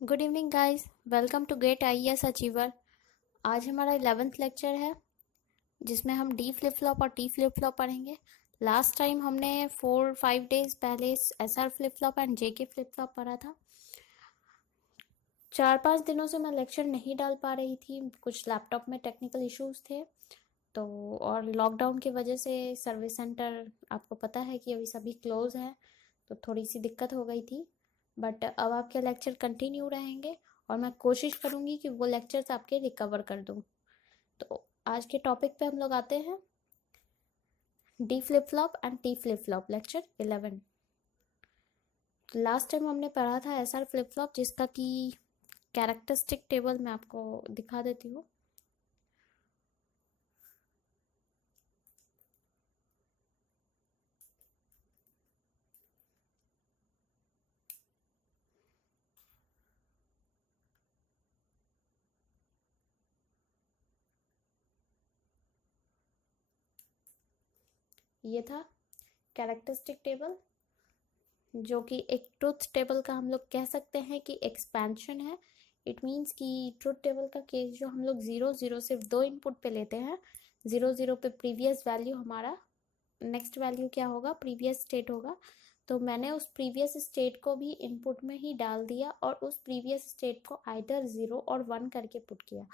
Good evening guys, welcome to GATE IAS achiever. आज हमारा 11th lecture है जिसमें हम डी फ्लिप फ्लॉप और टी फ्लिप फ्लॉप पढ़ेंगे। लास्ट टाइम हमने 4-5 डेज पहले SR flip flop and JK flip flop पढ़ा था। 4-5 दिनों से मैं लेक्चर नहीं डाल पा रही थी, कुछ लैपटॉप में टेक्निकल इश्यूज थे तो, और लॉकडाउन की वजह से सर्विस सेंटर आपको पता है कि अभी सभी क्लोज है, तो थोड़ी सी दिक्कत हो गई थी। बट अब आपके लेक्चर कंटिन्यू रहेंगे और मैं कोशिश करूँगी कि वो लेक्चर्स आपके रिकवर कर दूँ। तो आज के टॉपिक पे हम लोग आते हैं, D flip flop and T flip flop, lecture 11। Last time हमने पढ़ा था एसआर फ्लिप फ्लॉप, जिसका कि कैरेक्टरिस्टिक टेबल मैं आपको दिखा देती हूँ। ये था कैरेक्टरिस्टिक टेबल, जो कि एक ट्रुथ टेबल का हम लोग कह सकते हैं कि एक्सपेंशन है। इट मीन्स कि ट्रुथ टेबल का केस जो हम लोग 0 0 सिर्फ दो इनपुट पे लेते हैं। 0 0 पे प्रीवियस वैल्यू, हमारा नेक्स्ट वैल्यू क्या होगा, प्रीवियस स्टेट होगा। तो मैंने उस प्रीवियस स्टेट को भी इनपुट में ही डाल दिया और उस प्रीवियस स्टेट को आइदर 0 और 1 करके पुट किया।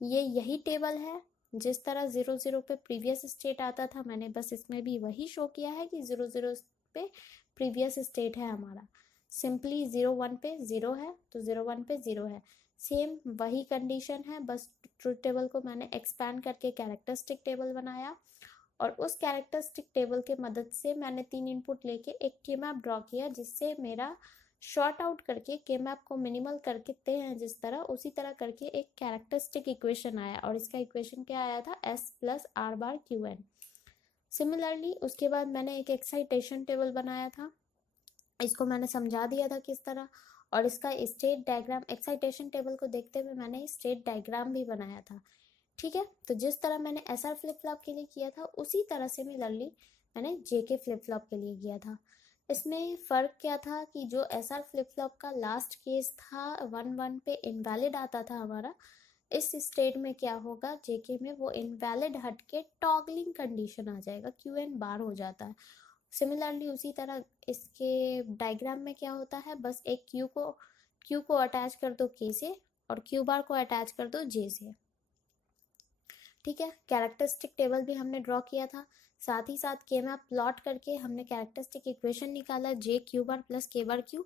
ये यही टेबल है जिस तरह 0 0 पे प्रीवियस स्टेट आता था, मैंने बस इसमें भी वही शो किया है कि 0 0 पे प्रीवियस स्टेट है हमारा। सिंपली 0 1 पे 0 है तो 0 1 पे 0 है, सेम वही कंडीशन है। बस ट्रुथ टेबल को मैंने एक्सपैंड करके कैरेक्टरिस्टिक टेबल बनाया और उस कैरेक्टरिस्टिक टेबल के मदद से मैंने 3 इनपुट लेके एक के मैप ड्रॉ किया, जिससे मेरा शॉर्ट आउट करके के मैप को मिनिमल करते हैं जिस तरह, उसी तरह करके एक कैरेक्टरिस्टिक इक्वेशन आया और इसका इक्वेशन क्या आया था, S plus R bar Q N. Similarly उसके बाद मैंने एक एक्साइटेशन टेबल बनाया था, इसको मैंने समझा दिया था किस तरह, और इसका स्टेट डायग्राम, एक्साइटेशन टेबल को देखते हुए मैंने स्टेट डायग्राम भी बनाया था। ठीक है, तो जिस तरह मैंने एसआर फ्लिप फ्लॉप के लिए किया था उसी तरह सिमिलरली मैंने जेके फ्लिप फ्लॉप के लिए किया था। इसमें फ़र्क क्या था कि जो एसआर फ्लिप फ्लॉप का लास्ट केस था 1 1 पे इनवैलिड आता था हमारा, इस स्टेट में क्या होगा, जेके में वो इनवैलिड हट के टॉगलिंग कंडीशन आ जाएगा, क्यू एन बार हो जाता है। सिमिलरली उसी तरह इसके डायग्राम में क्या होता है, बस एक क्यू को अटैच कर दो के से और क्यू बार को अटैच कर दो जे से। ठीक है, कैरेक्टरिस्टिक टेबल भी हमने ड्रॉ किया था, साथ ही साथ के मैप प्लॉट करके हमने कैरेक्टरिस्टिक इक्वेशन निकाला, जे क्यू बार प्लस के बार क्यू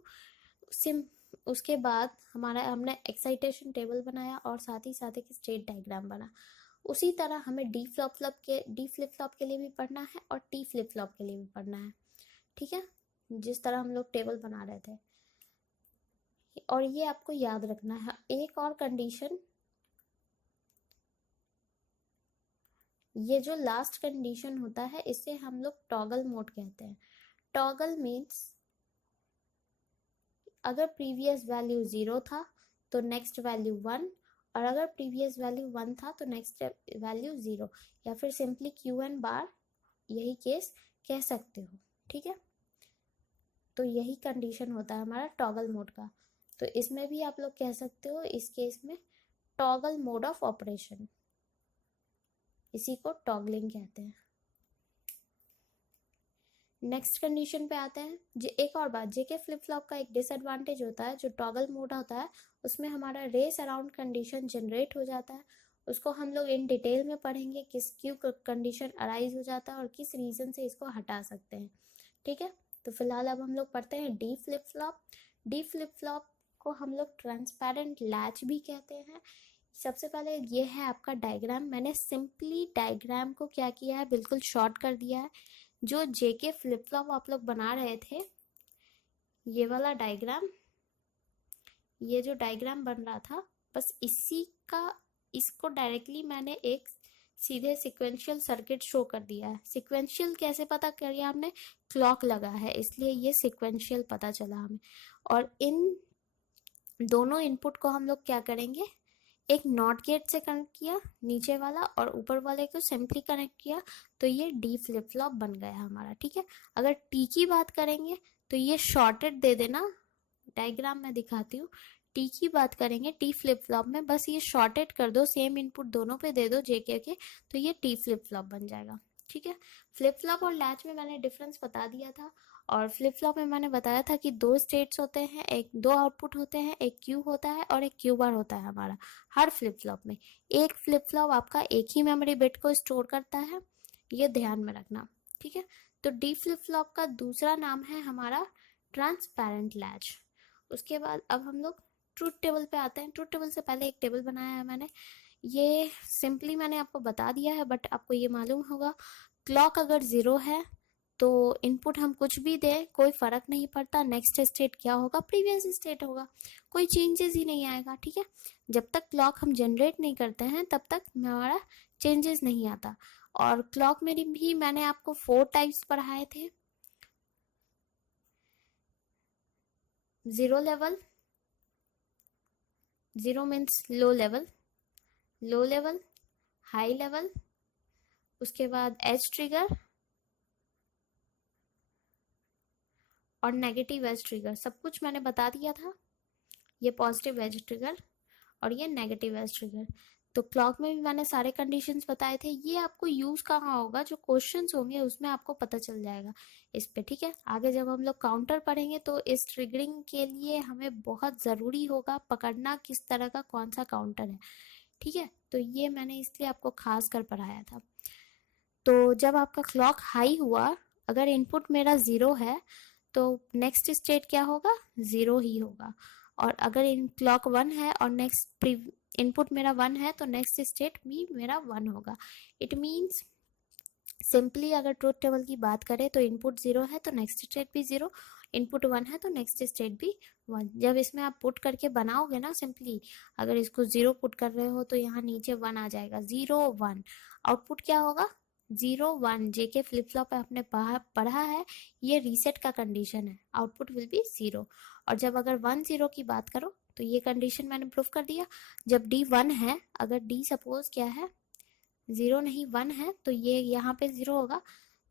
सिम। उसके बाद हमने एक्साइटेशन टेबल बनाया और साथ ही साथ एक स्टेट डायग्राम बना। उसी तरह हमें डी फ्लिप फ्लॉप के लिए भी पढ़ना है और टी फ्लिप फ्लॉप के लिए भी पढ़ना है। ठीक है, जिस तरह हम लोग टेबल बना रहे थे, और ये आपको याद रखना है। एक और कंडीशन, ये जो लास्ट कंडीशन होता है इसे हम लोग टॉगल मोड कहते हैं। टॉगल मीन्स अगर प्रीवियस वैल्यू 0 था तो नेक्स्ट वैल्यू 1, और अगर प्रीवियस वैल्यू 1 था तो नेक्स्ट वैल्यू 0, या फिर सिंपली क्यू एन बार, यही केस कह सकते हो। ठीक है, तो यही कंडीशन होता है हमारा टॉगल मोड का। तो इसमें भी आप लोग कह सकते हो इस केस में टॉगल मोड ऑफ ऑपरेशन, इसी को टॉगलिंग कहते हैं। नेक्स्ट कंडीशन पे आते हैं। एक और बात, जेके फ्लिप फ्लॉप का एक डिसएडवांटेज होता है, जो टॉगल मोड होता है उसमें हमारा रेस अराउंड कंडीशन जनरेट हो जाता है। उसको हम लोग इन डिटेल में पढ़ेंगे, किस क्यों कंडीशन अराइज हो जाता है और किस रीज़न से इसको हटा सकते हैं। ठीक है, तो फिलहाल अब हम लोग पढ़ते हैं D flip flop. D flip flop को हम लोग ट्रांसपेरेंट लैच भी कहते हैं। सबसे पहले ये है आपका डायग्राम। मैंने सिंपली डायग्राम को क्या किया है, बिल्कुल शॉर्ट कर दिया है। जो जेके फ्लिप फ्लॉप आप लोग बना रहे थे, ये वाला डायग्राम, ये जो डायग्राम बन रहा था, बस इसको डायरेक्टली मैंने एक सीधे सिक्वेंशियल सर्किट शो कर दिया है। सिक्वेंशियल कैसे पता किया हमने, क्लॉक लगा है इसलिए ये सिक्वेंशियल पता चला हमें। और इन दोनों इनपुट को हम लोग क्या करेंगे, एक नॉट गेट से कनेक्ट किया नीचे वाला और ऊपर वाले को सिंपली कनेक्ट किया, तो ये डी फ्लिप फ्लॉप बन गया हमारा। ठीक है, अगर टी की बात करेंगे तो ये शॉर्टेड दे देना, डायग्राम में दिखाती हूँ। टी की बात करेंगे, टी फ्लिप फ्लॉप में बस ये शॉर्टेड कर दो, सेम इनपुट दोनों पे दे दो जेके के, तो ये टी फ्लिप फ्लॉप बन जाएगा। ठीक है, फ्लिप फ्लॉप और लैच में मैंने डिफरेंस बता दिया था। और फ्लिप फ्लॉप में मैंने बताया था कि दो स्टेट्स होते हैं, एक दो आउटपुट होते हैं, एक क्यू होता है और एक क्यू बार होता है हमारा हर फ्लिप फ्लॉप में। एक फ्लिप फ्लॉप आपका एक ही मेमोरी बिट को स्टोर करता है, ये ध्यान में रखना। ठीक है, तो डी फ्लिप फ्लॉप का दूसरा नाम है हमारा ट्रांसपेरेंट लैच। उसके बाद अब हम लोग ट्रूथ टेबल पे आते हैं। ट्रूथ टेबल से पहले एक टेबल बनाया है मैंने, ये सिंपली मैंने आपको बता दिया है, बट आपको ये मालूम होगा क्लॉक अगर 0 है तो इनपुट हम कुछ भी दें कोई फर्क नहीं पड़ता, नेक्स्ट स्टेट क्या होगा, प्रीवियस स्टेट होगा, कोई चेंजेस ही नहीं आएगा। ठीक है, जब तक क्लॉक हम जनरेट नहीं करते हैं तब तक हमारा चेंजेस नहीं आता। और क्लॉक में भी मैंने आपको 4 टाइप्स पढ़ाए थे, 0 level, 0 means low level, low level, high level, उसके बाद एज ट्रिगर और नेगेटिव एज ट्रिगर, सब कुछ मैंने बता दिया था। ये पॉजिटिव एज ट्रिगर और ये नेगेटिव एज ट्रिगर। तो क्लॉक में भी मैंने सारे कंडीशंस बताए थे, ये आपको यूज कहाँ होगा, जो क्वेश्चंस होंगे उसमें आपको पता चल जाएगा इस पे। ठीक है, आगे जब हम लोग काउंटर पढ़ेंगे तो इस ट्रिगरिंग के लिए हमें बहुत ज़रूरी होगा पकड़ना किस तरह का कौन सा काउंटर है। ठीक है, तो ये मैंने इसलिए आपको खास कर पढ़ाया था। तो जब आपका क्लॉक हाई हुआ, अगर इनपुट मेरा 0 है तो नेक्स्ट स्टेट क्या होगा, 0 ही होगा। और अगर इन क्लॉक 1 है और नेक्स्ट इनपुट मेरा 1 है तो नेक्स्ट स्टेट भी मेरा 1 होगा। इट मीन्स सिंपली अगर ट्रूथ टेबल की बात करें तो इनपुट 0 है तो नेक्स्ट स्टेट भी 0, इनपुट 1 है तो नेक्स्ट स्टेट भी 1। जब इसमें आप पुट करके बनाओगे ना, सिंपली अगर इसको 0 पुट कर रहे हो तो यहाँ नीचे 1 आ जाएगा, 0 1, आउटपुट क्या होगा 0 1। जेके फ्लिप फ्लॉप आपने पढ़ा है, ये रीसेट का कंडीशन है, आउटपुट विल बी 0। और जब अगर 1 0 की बात करो तो ये कंडीशन मैंने प्रूफ कर दिया, जब डी 1 है, अगर डी सपोज क्या है 0 नहीं 1 है तो ये यहाँ पे 0 होगा।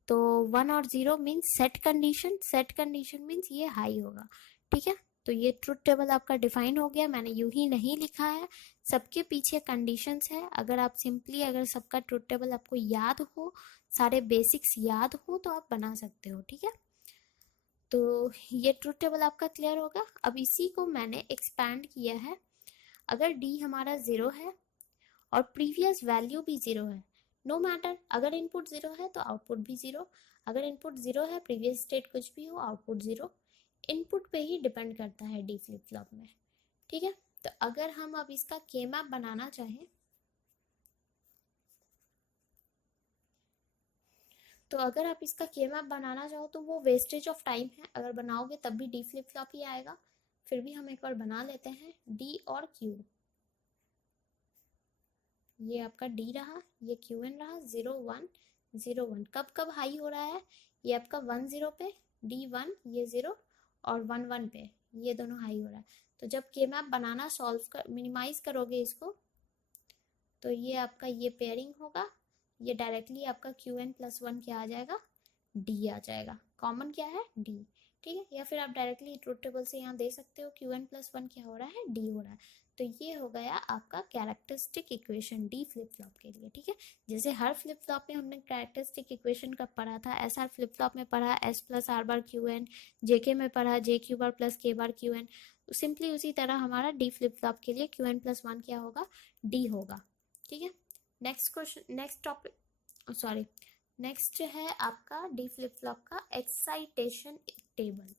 तो 1 और 0 means set condition, set condition means ये हाई होगा। ठीक है, तो ये ट्रुथ टेबल आपका डिफाइन हो गया, मैंने यूं ही नहीं लिखा है, सबके पीछे कंडीशंस है। अगर आप सिंपली अगर सबका ट्रुथ टेबल आपको याद हो, सारे बेसिक्स याद हो तो आप बना सकते हो। ठीक है, तो ये ट्रुथ टेबल आपका क्लियर होगा। अब इसी को मैंने एक्सपैंड किया है, अगर डी हमारा 0 है और प्रीवियस वैल्यू भी 0 है, नो मैटर, अगर इनपुट 0 है तो आउटपुट भी 0, अगर इनपुट 0 है प्रीवियस स्टेट कुछ भी हो आउटपुट 0, इनपुट पे ही डिपेंड करता है डी फ्लिप फ्लॉप में। ठीक है, तो अगर हम अब इसका के मैप बनाना चाहें तो अगर आप इसका के मैप बनाना चाहो तो वो वेस्टेज ऑफ टाइम है, अगर बनाओगे तब भी डी फ्लिप फ्लॉप ही आएगा। फिर भी हम एक बार बना लेते हैं, डी और क्यू, ये आपका डी रहा, ये क्यू एन रहा, 0 1 0 1। कब कब हाई हो रहा है, ये आपका 1 0 पे, डी 1 ये 0, और 1 1 पे ये दोनों हाई हो रहा है। तो जब के मैप बनाना सॉल्व कर मिनिमाइज करोगे इसको तो ये आपका ये पेयरिंग होगा, ये डायरेक्टली आपका क्यू एन प्लस 1 क्या आ जाएगा, डी आ जाएगा, कॉमन क्या है डी। ठीक है, या फिर आप डायरेक्टली ट्रूथ टेबल से यहाँ दे सकते हो क्यू एन प्लस 1 क्या हो रहा है, डी हो रहा है। तो ये हो गया आपका characteristic equation D flip flop के लिए। ठीक है, जैसे हर फ्लिप फ्लॉप में हमने कैरेक्टरिस्टिक इक्वेशन का पढ़ा था, एस आर फ्लिप फ्लॉप में पढ़ा S plus R bar Q n, JK में पढ़ा जे क्यू बार प्लस के बार क्यू एन, सिंपली उसी तरह हमारा डी फ्लिप फ्लॉप के लिए क्यू एन प्लस 1 क्या होगा, डी होगा। ठीक है, next question, next topic, sorry next है आपका डी फ्लिप फ्लॉप का एक्साइटेशन टेबल।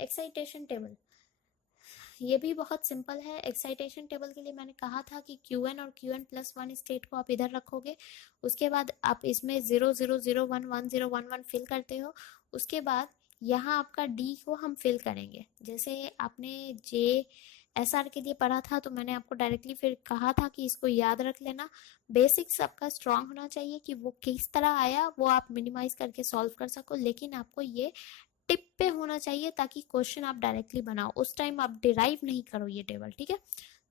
एक्साइटेशन टेबल ये भी बहुत सिंपल है। एक्साइटेशन टेबल के लिए मैंने कहा था कि क्यू एन और क्यू एन प्लस 1 स्टेट को आप इधर रखोगे, उसके बाद आप इसमें 0 0 0 1 1 0 1 1 फिल करते हो, उसके बाद यहाँ आपका डी को हम फिल करेंगे। जैसे आपने जे एस आर के लिए पढ़ा था तो मैंने आपको डायरेक्टली फिर कहा था कि इसको याद रख लेना, बेसिक्स आपका स्ट्रांग होना चाहिए कि वो किस तरह आया वो आप मिनिमाइज करके सॉल्व कर सको, लेकिन आपको ये टिप पे होना चाहिए ताकि क्वेश्चन आप डायरेक्टली बनाओ, उस टाइम आप डिराइव नहीं करो ये टेबल। ठीक है,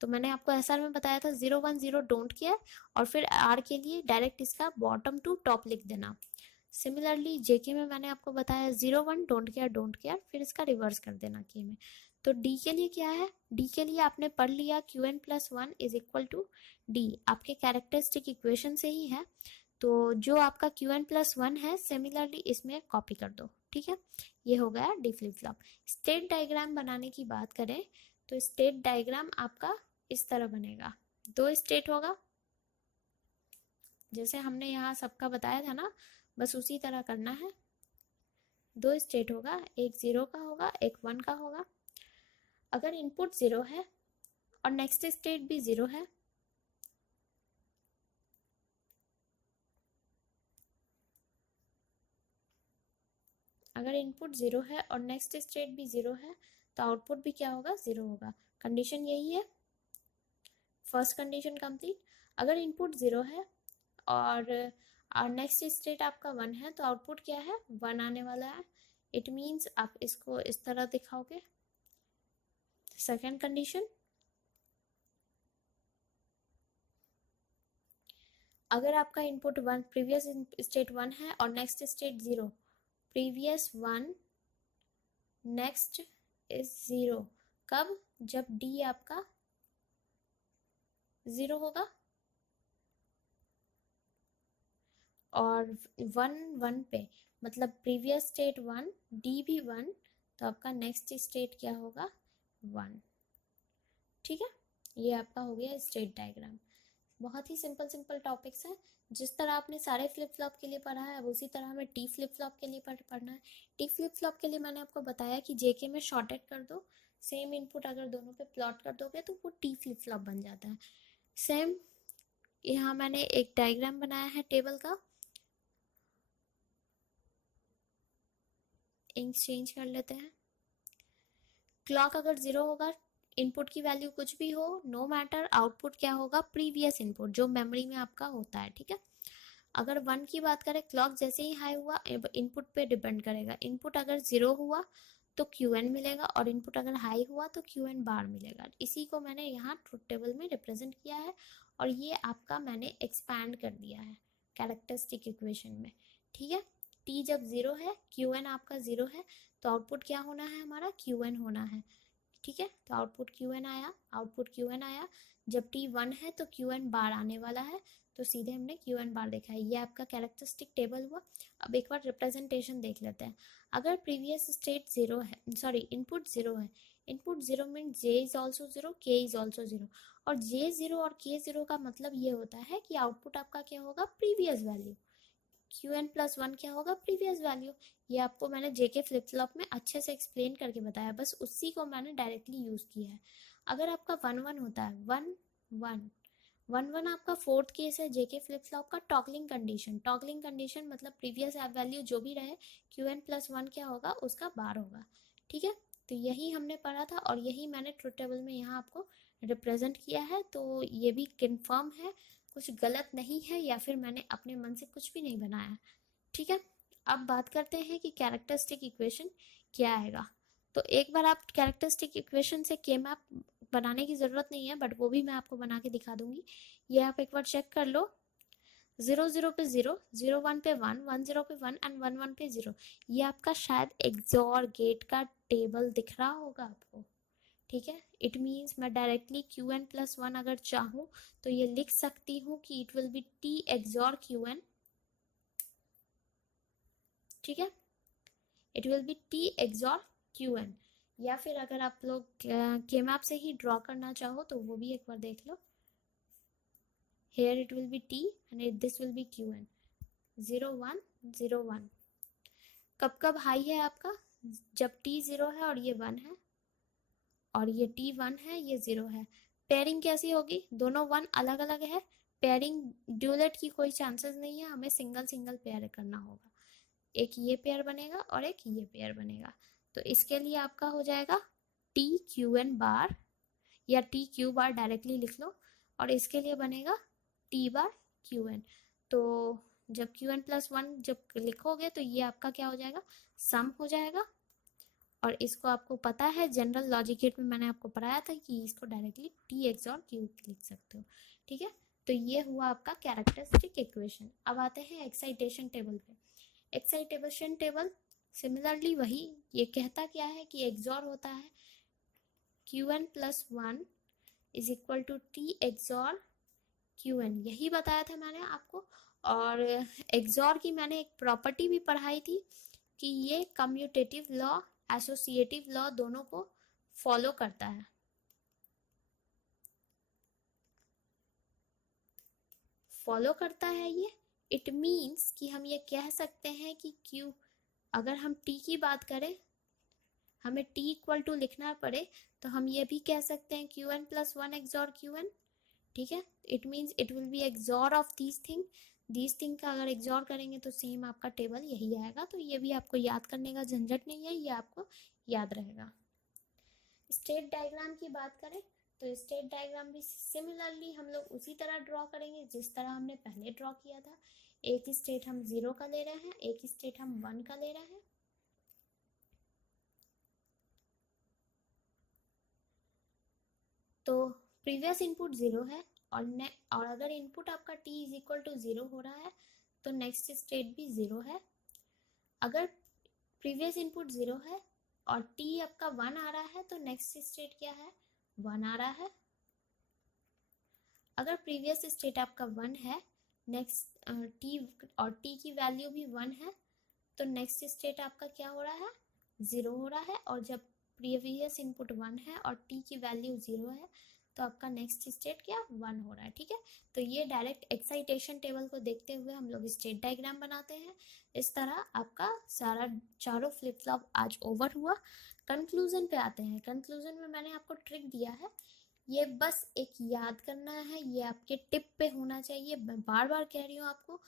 तो मैंने आपको एसआर में बताया था 0 1 0 डोंट केयर, और फिर आर के लिए डायरेक्ट इसका बॉटम टू टॉप लिख देना। सिमिलरली जेके में मैंने आपको बताया 0 1 डोंट केयर, फिर इसका रिवर्स कर देना के में। तो डी के लिए क्या है, डी के लिए आपने पढ़ लिया Qn+1 is equal to D, आपके कैरेक्टरिस्टिक इक्वेशन से ही है। तो जो आपका Qn+1 है सिमिलरली इसमें कॉपी कर दो, ठीक है। ये हो गया D flip flop. State diagram बनाने की बात करें तो स्टेट डायग्राम आपका इस तरह बनेगा, दो स्टेट होगा जैसे हमने यहाँ सबका बताया था ना, बस उसी तरह करना है। दो स्टेट होगा, एक 0 का होगा एक 1 का होगा। अगर इनपुट 0 है और नेक्स्ट स्टेट भी 0 है, अगर इनपुट 0 है और नेक्स्ट स्टेट भी 0 है तो आउटपुट भी क्या होगा, 0 होगा। कंडीशन यही है, फर्स्ट कंडीशन कंप्लीट। अगर इनपुट 0 है और नेक्स्ट स्टेट आपका 1 है तो आउटपुट क्या है, 1 आने वाला है। इट मीन्स आप इसको इस तरह दिखाओगे। सेकेंड कंडीशन, अगर आपका इनपुट 1 प्रीवियस स्टेट 1 है और next state 0, previous 1 next is 0, कब, जब डी आपका 0 होगा और 1 1 पे, मतलब प्रीवियस स्टेट 1 डी भी 1, तो आपका नेक्स्ट स्टेट क्या होगा, 1, ठीक है। ये आपका हो गया स्टेट डायग्राम। बहुत ही सिंपल सिंपल टॉपिक्स हैं। जिस तरह आपने सारे फ्लिप फ्लॉप के लिए पढ़ा है अब उसी तरह हमें टी फ्लिप फ्लॉप के लिए पढ़ना है। टी फ्लिप फ्लॉप के लिए मैंने आपको बताया कि जेके में शॉर्टेड कर दो, सेम इनपुट अगर दोनों पे प्लॉट कर दोगे तो वो टी फ्लिप फ्लॉप बन जाता है। सेम यहाँ मैंने एक डायग्राम बनाया है टेबल का, इंक चेंज कर लेते हैं। क्लॉक अगर 0 होगा, इनपुट की वैल्यू कुछ भी हो, नो मैटर, आउटपुट क्या होगा, प्रीवियस इनपुट जो मेमोरी में आपका होता है, ठीक है। अगर 1 की बात करें, क्लॉक जैसे ही हाई हुआ इनपुट पे डिपेंड करेगा। इनपुट अगर 0 हुआ तो Qn मिलेगा और इनपुट अगर हाई हुआ तो Qn बार मिलेगा। इसी को मैंने यहाँ ट्रुथ टेबल में रिप्रेजेंट किया है और ये आपका मैंने एक्सपैंड कर दिया है कैरेक्टरिस्टिक इक्वेशन में, ठीक है। टी जब 0 है, Qn आपका 0 है, तो आउटपुट क्या होना है, हमारा Qn होना है, ठीक है। तो आउटपुट Qn आया। जब t 1 है तो Qn बार आने वाला है, तो सीधे हमने Qn बार देखा है। ये आपका कैरेक्टरिस्टिक टेबल हुआ। अब एक बार रिप्रेजेंटेशन देख लेते हैं। अगर प्रीवियस स्टेट 0 है, सॉरी इनपुट 0 है, input 0 mean j is also 0, k is also 0, और j 0 और k 0 का मतलब ये होता है कि आउटपुट आपका क्या होगा, प्रीवियस वैल्यू। Qn+1 क्या होगा, प्रीवियस वैल्यू। ये आपको मैंने जेके फ्लिप फ्लॉप में अच्छे से एक्सप्लेन करके बताया, बस उसी को मैंने डायरेक्टली यूज किया है। अगर आपका 1 1 होता है, 1 1 1 1 आपका फोर्थ केस है जेके फ्लिप फ्लॉप का। टॉगलिंग कंडीशन, टॉगलिंग कंडीशन मतलब प्रीवियस वैल्यू जो भी रहे Qn+1 क्या होगा, उसका बार होगा, ठीक है। तो यही हमने पढ़ा था और यही मैंने ट्रुथ टेबल में यहाँ आपको रिप्रेजेंट किया है। तो ये भी कंफर्म है, कुछ गलत नहीं है या फिर मैंने अपने मन से कुछ भी नहीं बनाया, ठीक है। अब बात करते हैं कि कैरेक्टरिस्टिक इक्वेशन क्या आएगा। तो एक बार आप कैरेक्टरिस्टिक इक्वेशन से के मैप बनाने की ज़रूरत नहीं है, बट वो भी मैं आपको बना के दिखा दूंगी। ये आप एक बार चेक कर लो। 0 0 पे 0, 0 1 पे 1, 1 0 पे 1 एंड 1 1 पे 0। ये आपका शायद एक्सॉर गेट का टेबल दिख रहा होगा आपको, ठीक है। इट मीन्स मैं डायरेक्टली Qn+1 अगर चाहूँ तो ये लिख सकती हूँ कि it will be T XOR Qn, ठीक है। It will be T XOR Qn। या फिर अगर आप लोग के मैप से ही ड्रॉ करना चाहो तो वो भी एक बार देख लो। Here it will be T and this will be Qn। 0 1 0 1 कब कब हाई है आपका, जब T 0 है और ये 1 है, और ये T 1 है ये 0 है। पेयरिंग कैसी होगी, दोनों 1 अलग अलग है। पेयरिंग ड्यूलेट की कोई चांसेस नहीं है, हमें सिंगल सिंगल पेयर करना होगा। एक ये पेयर बनेगा और एक ये पेयर बनेगा। तो इसके लिए आपका हो जाएगा टी क्यू एन बार या टी क्यू बार डायरेक्टली लिख लो, और इसके लिए बनेगा टी बार क्यू एन। तो जब Qn+1 जब लिखोगे तो ये आपका क्या हो जाएगा, सम हो जाएगा। और इसको आपको पता है जनरल लॉजिक गेट में मैंने आपको पढ़ाया था कि इसको डायरेक्टली टी एक्स और क्यू लिख सकते हो, ठीक है। तो ये हुआ आपका कैरेक्टरिस्टिक इक्वेशन। अब आते हैं एक्साइटेशन टेबल पे। एक्साइटेशन टेबल सिमिलरली वही, ये कहता क्या है कि एक्सॉर होता है Qn+1 is equal to T XOR Qn, यही बताया था मैंने आपको। और एक्सॉर की मैंने एक प्रॉपर्टी भी पढ़ाई थी कि ये कम्यूटेटिव लॉ, एसोसिएटिव लॉ दोनों को फॉलो करता है। फॉलो करता है ये, इट मीन्स कि हम ये कह सकते हैं कि Q, अगर हम T की बात करें, हमें T इक्वल टू लिखना पड़े तो हम ये भी कह सकते हैं Qn+1 एक्सॉर Qn, ठीक है। It means it will B XOR of these thing का अगर एक्सॉर करेंगे तो सेम आपका टेबल यही आएगा। तो ये भी आपको याद करने का झंझट नहीं है, ये आपको याद रहेगा। स्टेट डायग्राम की बात करें तो स्टेट डायग्राम भी सिमिलरली हम लोग उसी तरह ड्रॉ करेंगे जिस तरह हमने पहले ड्रॉ किया था। एक स्टेट हम 0 का ले रहे हैं, एक स्टेट हम 1 का ले रहे हैं। तो प्रीवियस इनपुट 0 है और अगर इनपुट आपका t इज इक्वल टू 0 हो रहा है तो नेक्स्ट स्टेट भी 0 है। अगर प्रीवियस इनपुट 0 है और t आपका 1 आ रहा है तो नेक्स्ट स्टेट क्या है, 1 आ रहा है। अगर प्रीवियस स्टेट आपका 1 है, नेक्स्ट t और t की वैल्यू भी 1 है, तो नेक्स्ट स्टेट आपका क्या हो रहा है, 0 हो रहा है। और जब प्रीवियस इनपुट 1 है और t की वैल्यू 0 है तो आपका नेक्स्ट स्टेट क्या 1 हो रहा है, ठीक है। तो ये डायरेक्ट एक्साइटेशन टेबल को देखते हुए हम लोग स्टेट डायग्राम बनाते हैं। इस तरह आपका सारा चारों फ्लिप फ्लॉप आज ओवर हुआ। कंक्लूजन पे आते हैं। कंक्लूजन में मैंने आपको ट्रिक दिया है, ये बस एक याद करना है, ये आपके टिप पे होना चाहिए। मैं बार बार कह रही हूँ आपको,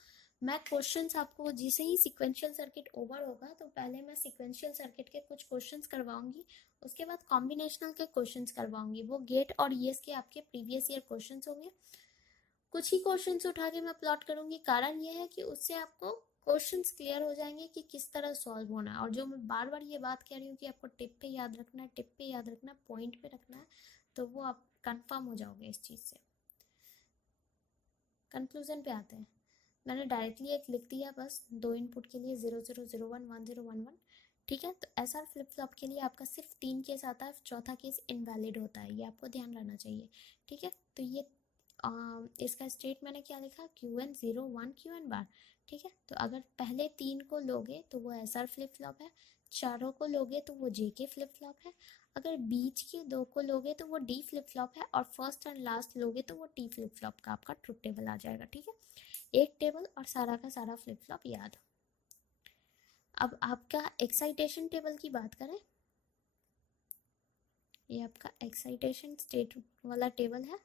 मैं क्वेश्चंस आपको जैसे ही सीक्वेंशियल सर्किट ओवर होगा तो पहले मैं सीक्वेंशियल सर्किट के कुछ क्वेश्चंस करवाऊंगी, उसके बाद कॉम्बिनेशनल के क्वेश्चंस करवाऊंगी। वो गेट और येस के आपके प्रीवियस ईयर क्वेश्चंस होंगे। कुछ ही क्वेश्चंस उठा के मैं प्लॉट करूंगी, कारण ये है कि उससे आपको क्वेश्चंस क्लियर हो जाएंगे कि किस तरह सॉल्व होना है। और जो मैं बार बार ये बात कह रही हूँ कि आपको टिप पे याद रखना है, टिप पे याद रखना है, पॉइंट पे रखना है, तो वो आप कंफर्म हो जाओगे इस चीज़ से। कंक्लूजन पे आते हैं। मैंने डायरेक्टली एक लिख दिया बस, 2 इनपुट के लिए 0001 1011, ठीक है। तो SR फ्लिप फ्लॉप के लिए आपका सिर्फ 3 केस आता है, चौथा केस इनवैलिड होता है, ये आपको ध्यान रहना चाहिए, ठीक है। तो ये इसका स्टेट मैंने क्या लिखा, Qn 0 1 Qn बार, ठीक है। तो अगर पहले 3 को लोगे तो वो SR फ्लिप फ्लॉप है, चारों को लोगे तो वो JK फ्लिप फ्लॉप है, अगर बीच के 2 को लोगे तो वो D फ्लिप फ्लॉप है, और फर्स्ट एंड लास्ट लोगे तो वो T फ्लिप फ्लॉप का आपका ट्रुथ टेबल आ जाएगा, ठीक है। एक टेबल और सारा का सारा फ्लिप फ्लॉप याद। अब आपका एक्साइटेशन टेबल की बात करें, ये आपका एक्साइटेशन स्टेट वाला टेबल है।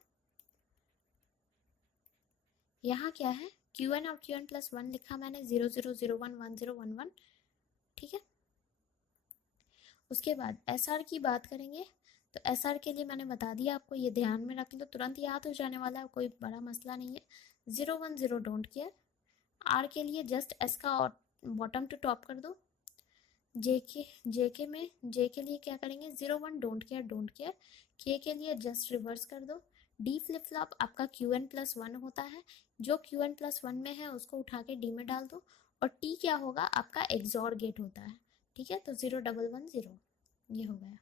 यहाँ क्या है, Qn और Qn+1 लिखा मैंने, 0001 1011, ठीक है। उसके बाद SR की बात करेंगे तो SR के लिए मैंने बता दिया आपको, ये ध्यान में रख लो, तुरंत याद हो जाने वाला है, कोई बड़ा मसला नहीं है। 010 डोंट केयर। R के लिए जस्ट S का बॉटम टू टॉप कर दो। JK में J के लिए क्या करेंगे, 01 डोंट केयर। K के लिए जस्ट रिवर्स कर दो। D फ्लिप फ्लॉप आपका Qn+1 होता है, जो Qn+1 में है उसको उठा के D में डाल दो। और T क्या होगा, आपका एक्सॉर गेट होता है, ठीक है। तो 0110 ये हो गया,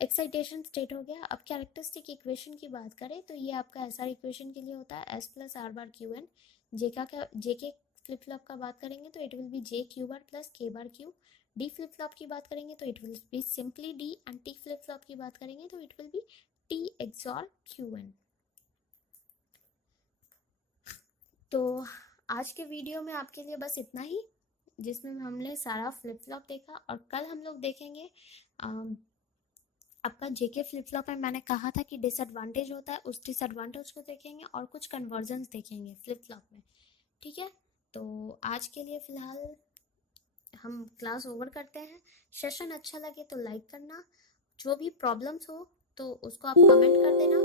एक्साइटेशन स्टेट हो गया। अब कैरेक्टरिस्टिक इक्वेशन की बात करें तो ये आपका SR इक्वेशन के लिए होता है S+R⁻Qn। JK फ्लिप फ्लॉप का बात करेंगे तो it will B J⁻Q⁻K⁻Q। D flip flop की बात करेंगे तो it will be simply D, and T flip flop की बात करेंगे तो it will be T XOR Qn। तो आज के वीडियो में आपके लिए बस इतना ही, जिसमें हमने सारा फ्लिप फ्लॉप देखा। और कल हम लोग देखेंगे आपका JK फ्लिप फ्लॉप में मैंने कहा था कि डिसएडवांटेज होता है, उस डिसएडवांटेज को देखेंगे और कुछ कन्वर्जन्स देखेंगे फ्लिप फ्लॉप में, ठीक है। तो आज के लिए फ़िलहाल हम क्लास ओवर करते हैं। सेशन अच्छा लगे तो लाइक करना, जो भी प्रॉब्लम्स हो तो उसको आप कमेंट कर देना,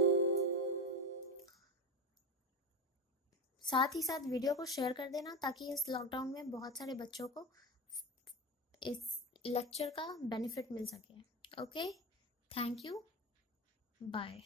साथ ही साथ वीडियो को शेयर कर देना ताकि इस लॉकडाउन में बहुत सारे बच्चों को इस लेक्चर का बेनिफिट मिल सके। Okay, thank you, bye.